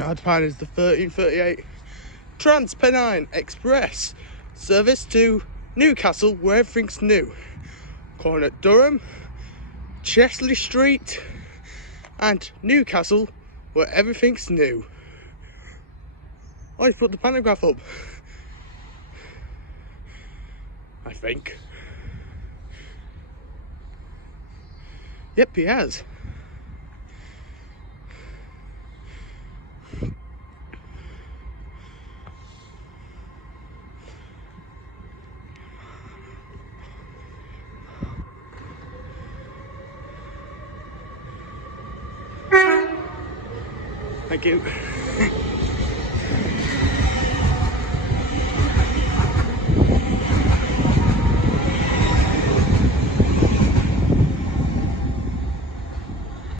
Now the plan is the 1338 Trans-Pennine Express service to Newcastle, where everything's new. Calling at Durham, Chesley Street, and Newcastle, where everything's new. I've put the pantograph up, I think. Yep, he has. Thank you.